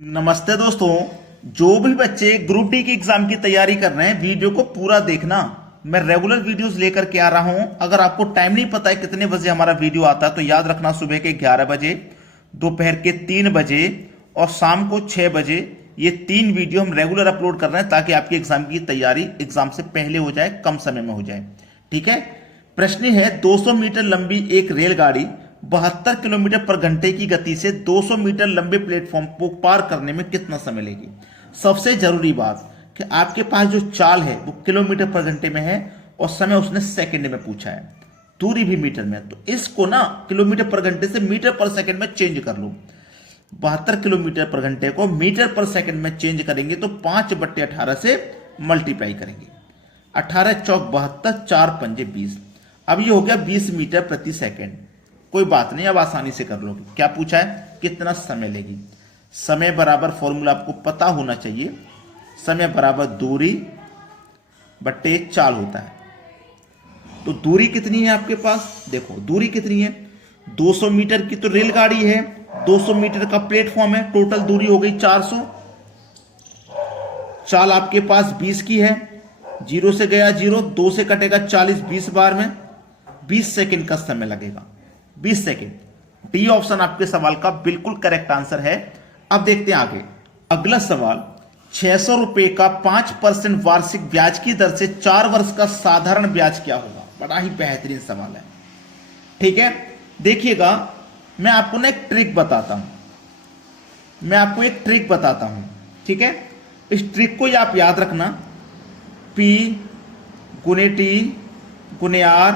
नमस्ते दोस्तों। जो भी बच्चे ग्रुप डी की एग्जाम की तैयारी कर रहे हैं, वीडियो को पूरा देखना। मैं रेगुलर वीडियोस लेकर के आ रहा हूं। अगर आपको टाइम नहीं पता है कितने बजे हमारा वीडियो आता है तो याद रखना, सुबह के 11 बजे, दोपहर के 3 बजे और शाम को 6 बजे। ये 3 वीडियो हम रेगुलर अपलोड कर रहे हैं ताकि आपकी एग्जाम की तैयारी एग्जाम से पहले हो जाए, कम समय में हो जाए। ठीक है। प्रश्न है, 200 मीटर लंबी एक रेलगाड़ी 72 किलोमीटर पर घंटे की गति से 200 मीटर लंबे प्लेटफॉर्म को पार करने में कितना समय लेगी। सबसे जरूरी बात कि आपके पास जो चाल है वो किलोमीटर पर घंटे में है और समय उसने सेकंड में पूछा है, दूरी भी मीटर में। तो इसको ना किलोमीटर पर घंटे से मीटर पर सेकंड में चेंज कर लो। 72 किलोमीटर पर घंटे को मीटर पर सेकंड में चेंज करेंगे तो 5/18 से मल्टीप्लाई करेंगे। 18 चौक 72, 4 पंजे 20। अब ये हो गया 20 मीटर प्रति सेकंड। कोई बात नहीं, अब आसानी से कर लोगे। क्या पूछा है, कितना समय लेगी। समय बराबर फॉर्मूला आपको पता होना चाहिए। समय बराबर दूरी बट्टे चाल होता है। तो दूरी कितनी है आपके पास, देखो दूरी कितनी है, 200 मीटर की तो रेलगाड़ी है, 200 मीटर का प्लेटफॉर्म है, टोटल दूरी हो गई 400। चाल आपके पास 20 की है, 0 से गया 0, 2 से कटेगा 40, 20 बार में 20 सेकंड का समय लगेगा। 20 सेकंड। डी ऑप्शन आपके सवाल का बिल्कुल करेक्ट आंसर है। अब देखते हैं आगे। अगला सवाल, 600 रुपए का 5% वार्षिक ब्याज की दर से 4 वर्ष का साधारण ब्याज क्या होगा। बड़ा ही बेहतरीन सवाल है। ठीक है, देखिएगा, मैं आपको ना एक ट्रिक बताता हूं। ठीक है, इस ट्रिक को आप याद रखना। P गुने T गुने R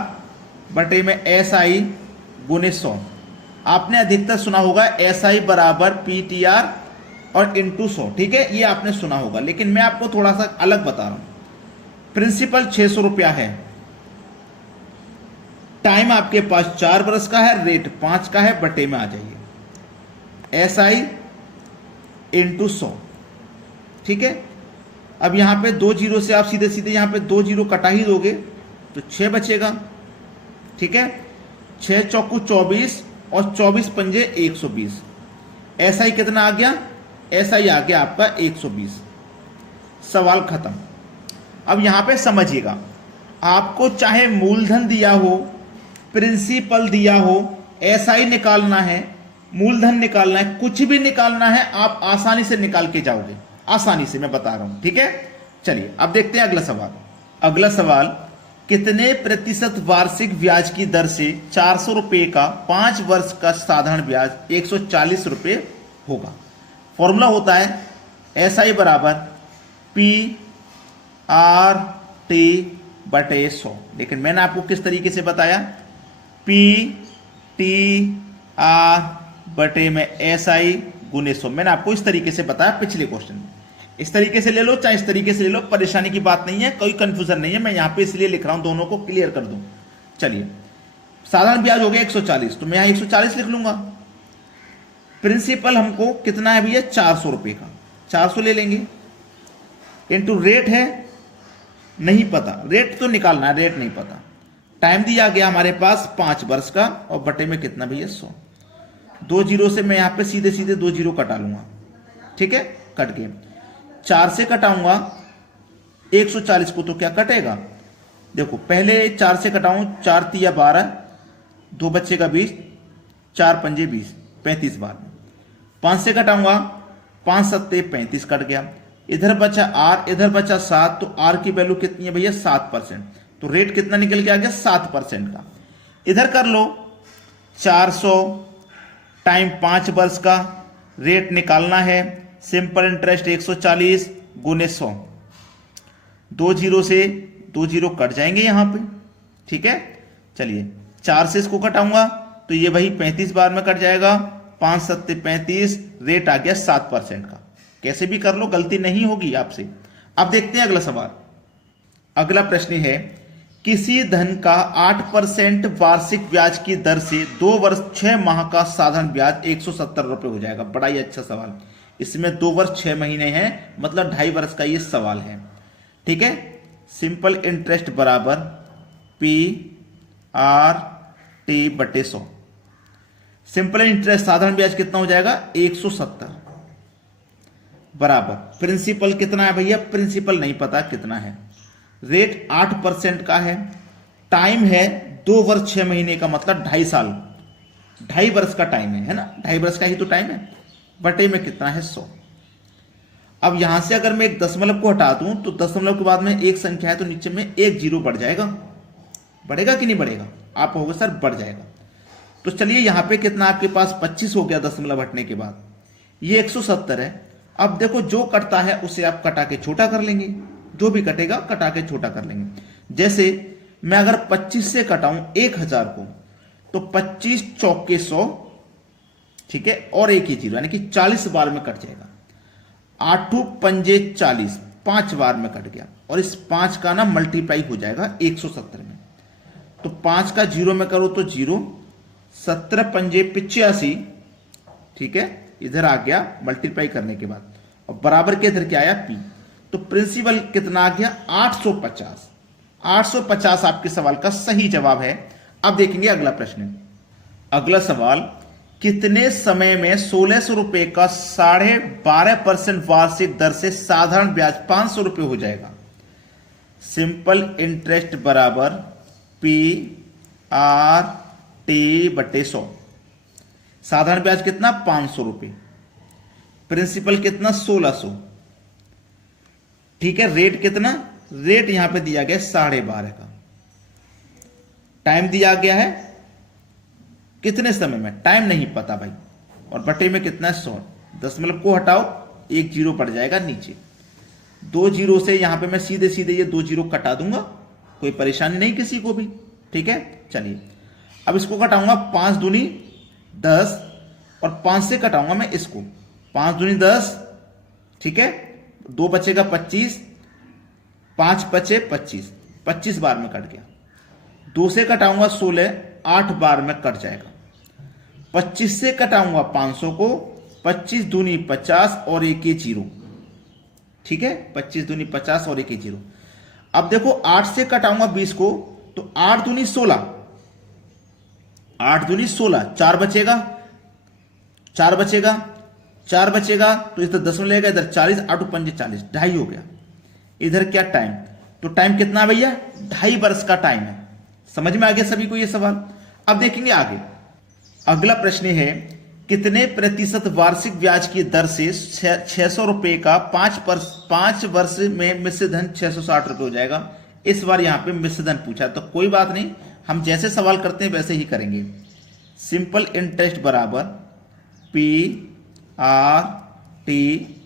बटे में SI गुने 100। आपने अधिकतर सुना होगा SI बराबर PTR और इंटू 100। ठीक है, ये आपने सुना होगा, लेकिन मैं आपको थोड़ा सा अलग बता रहा हूं। प्रिंसिपल 600 रुपया है, टाइम आपके पास 4 वर्ष का है, रेट 5 का है, बटे में आ जाइए SI इंटू 100। ठीक है, अब यहां पे 2 जीरो से आप सीधे सीधे यहां पे 2 जीरो कटा ही दोगे तो 6 बचेगा। ठीक है, 6 चौकू 24 और 24 पंजे 120। SI कितना आ गया, SI आ गया आपका 120। सवाल खत्म। अब यहां पे समझिएगा, आपको चाहे मूलधन दिया हो, प्रिंसिपल दिया हो, SI निकालना है, मूलधन निकालना है, कुछ भी निकालना है, आप आसानी से निकाल के जाओगे। आसानी से मैं बता रहा हूं। ठीक है, चलिए अब देखते हैं अगला सवाल। अगला सवाल, कितने प्रतिशत वार्षिक ब्याज की दर से 400 रुपए का 5 वर्ष का साधारण ब्याज 140 रुपए होगा। फॉर्मूला होता है SI बराबर PRT बटे 100। लेकिन मैंने आपको किस तरीके से बताया, PTR बटे में SI गुने 100। मैंने आपको इस तरीके से बताया पिछले क्वेश्चन में। इस तरीके से ले लो चाहे इस तरीके से ले लो, परेशानी की बात नहीं है, कोई कंफ्यूजन नहीं है। मैं यहां पे इसलिए लिख रहा हूं, दोनों को क्लियर कर दूं। चलिए, साधारण ब्याज हो गया 140, तो मैं यहां 140 लिख लूंगा। प्रिंसिपल हमको कितना है भैया, 400 रुपए का, 400 ले लेंगे। इंटू रेट है, नहीं पता, रेट तो निकालना है, रेट नहीं पता। टाइम दिया गया हमारे पास 5 वर्ष का और बटे में कितना भैया 100। 2 जीरो से मैं यहां पे सीधे सीधे 2 जीरो कटा लूंगा। ठीक है, कट गए। 4 से कटाऊंगा 140 को तो क्या कटेगा, देखो पहले 4 से कटाऊं, 4 तिया 12, 2 बच्चेगा 20, 4 पंजे 20, 35 बार में। 5 से कटाऊंगा, 5 सत्ते 35 कट गया। इधर बचा R, इधर बचा 7, तो R की वैल्यू कितनी है भैया 7%। तो रेट कितना निकल के आ गया 7% का। इधर कर लो 400 टाइम 5 वर्ष का, रेट निकालना है, सिंपल इंटरेस्ट 140 गुने 100। 2 जीरो से 2 जीरो कट जाएंगे यहां पे। ठीक है, चलिए 4 से इसको कटाऊंगा तो ये वही 35 बार में कट जाएगा। 5 सत्ते 35, रेट आ गया 7% का। कैसे भी कर लो, गलती नहीं होगी आपसे। अब देखते हैं अगला सवाल। अगला प्रश्न है, किसी धन का 8% वार्षिक ब्याज की दर से 2 वर्ष 6 माह का साधारण ब्याज 170 रुपए हो जाएगा। बड़ा ही अच्छा सवाल। इसमें 2 वर्ष 6 महीने हैं, मतलब 2.5 वर्ष का ये सवाल है। ठीक है, सिंपल इंटरेस्ट बराबर PRT बटे 100। सिंपल इंटरेस्ट साधारण ब्याज कितना हो जाएगा 170। बराबर प्रिंसिपल कितना है भैया, प्रिंसिपल नहीं पता कितना है, रेट 8% का है, टाइम है 2 वर्ष 6 महीने का मतलब 2.5 साल, 2.5 वर्ष का टाइम है ना, 2.5 वर्ष का ही तो टाइम है, बटे में कितना है 100। अब यहां से अगर मैं एक दशमलव को हटा दूं तो दशमलव के बाद में एक संख्या है तो नीचे में एक जीरो बढ़ जाएगा, बढ़ेगा कि नहीं बढ़ेगा, आप कहोगे सर बढ़ जाएगा। तो चलिए यहां पे कितना आपके पास 25 हो गया दशमलव हटने के बाद, ये 170 है। अब देखो जो कटता है उसे आप कटा के छोटा कर लेंगे, जो भी कटेगा कटा के छोटा कर लेंगे। जैसे मैं अगर 25 से कटाऊं 1000 को तो 25 चौके 100, ठीक है, और एक ही जीरो यानी कि 40 बार में कट जाएगा। 8 पंजे 40, 5 बार में कट गया, और इस 5 का ना मल्टीप्लाई हो जाएगा 170 में। तो 5 का जीरो में करो तो जीरो, 17 पंजे 85, ठीक है, इधर आ गया मल्टीप्लाई करने के बाद, और बराबर के इधर क्या आया पी। तो प्रिंसिपल कितना आ गया 850। 850 आपके सवाल का सही जवाब है। अब देखेंगे अगला प्रश्न। अगला सवाल, कितने समय में 1600 रुपए का 12.5% वार्षिक दर से साधारण ब्याज 500 रुपए हो जाएगा। सिंपल इंटरेस्ट बराबर पी आर टी बटे 100। साधारण ब्याज कितना 500 रुपए, प्रिंसिपल कितना 1600, ठीक है, रेट कितना, रेट यहां पे दिया गया 12.5 का, टाइम दिया गया है कितने समय में, टाइम नहीं पता भाई, और बटे में कितना 100। दशमलव को हटाओ एक जीरो पड़ जाएगा नीचे, 2 जीरो से यहां पे मैं सीधे सीधे ये 2 जीरो कटा दूंगा, कोई परेशानी नहीं किसी को भी, ठीक है। चलिए अब इसको कटाऊंगा 5 दूनी 10, और 5 से कटाऊंगा मैं इसको, 5 दूनी 10, ठीक है, 2 बचेगा 25, 5 बचे 25, 25 बार में कट गया। 2 से कटाऊंगा 16, 8 बार में कट जाएगा। 25 से कटाऊंगा 500 को, 25 दूनी 50 और एक ही जीरो, ठीक है, 25 दूनी 50 और एक ही जीरो। अब देखो 8 से कटाऊंगा 20 को तो 8 दूनी 16, 8 दूनी 16, 4 बचेगा, 4 बचेगा, 4 बचेगा, तो इधर दशमलव लेगा, इधर 40, 8 पंजे 40, 2.5 हो गया। इधर क्या टाइम, तो टाइम कितना भैया 2.5 वर्ष का टाइम है। समझ में आ गया सभी को ये सवाल। अब देखेंगे आगे। अगला प्रश्न है, कितने प्रतिशत वार्षिक ब्याज की दर से 600 रुपए का 5 वर्ष में मिश्र धन 660 रुपए हो जाएगा। इस बार यहां पे मिश्र धन पूछा, तो कोई बात नहीं, हम जैसे सवाल करते हैं वैसे ही करेंगे। सिंपल इंटरेस्ट बराबर पी आर टी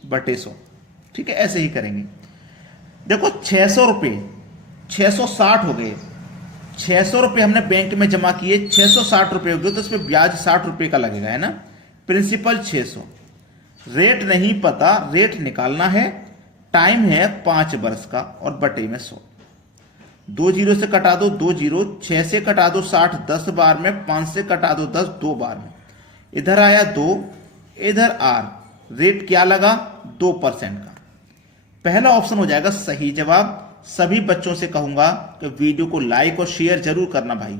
बटे 100, ठीक है, ऐसे ही करेंगे। देखो 600 रुपए 660 हो गए, 600 रुपए हमने बैंक में जमा किए, 660 रुपए हो गए, तो इसमें ब्याज 60 रुपए का लगेगा, है ना। प्रिंसिपल 600, रेट नहीं पता, रेट निकालना है, टाइम है 5 वर्ष का, और बटे में 100। 2 जीरो से कटा दो 2 जीरो, 6 से कटा दो 60 10 बार में, 5 से कटा दो 10 2 बार में, इधर आया 2, इधर आर, रेट क्या लगा 2% का। पहला ऑप्शन हो जाएगा सही जवाब। सभी बच्चों से कहूंगा कि वीडियो को लाइक और शेयर जरूर करना भाई,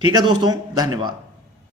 ठीक है दोस्तों, धन्यवाद।